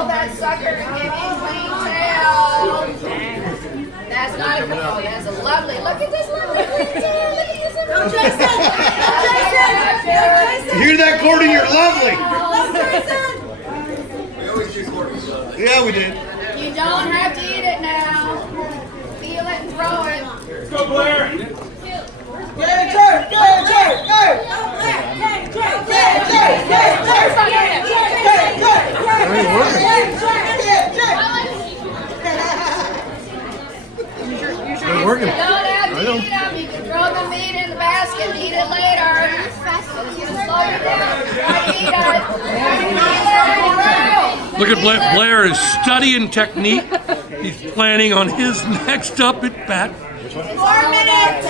Hold that sucker and give me clean tail. That's not a oh, that's a lovely. Look at this lovely clean tail. Look at this. Go Jason! Go Jason! You hear that, Gordy? You're lovely. Yeah, we did. You don't have to eat it now. Feel it and throw it. Let's go, Blair. It's working. You don't have to eat them. You can throw the meat in the basket and eat it later. You can slow it down. Eat it. Look at Blair. Blair is studying technique. He's planning on his next up at bat. 4 minutes.